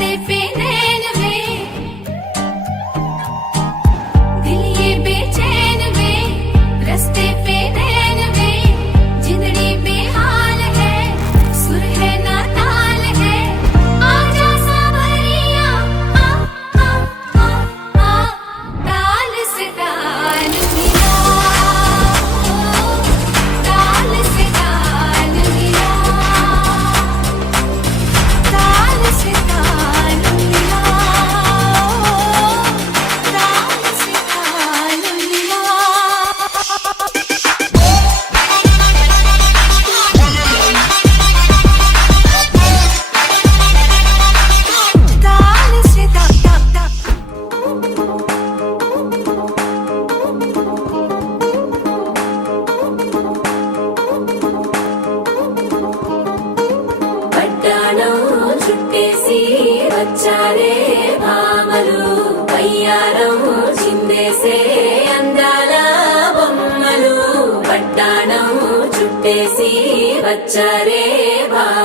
रस्ते पे नैन वे दिल ये बेचैन वे रस्ते पे नैन वे जिंदड़ी बेहाल है सुर है ना ताल है आजा सावरिया ताल से ताल मिला ताल से ताल मिला ताल से ताल मिला ताल से ताल मिला ताल से పట్టాణం చుట్టేసి వచ్చారే భామలు పయ్యారం చిందేసే అందాల బొమ్మలు పట్టాణం చుట్టేసి వచ్చారే భామలు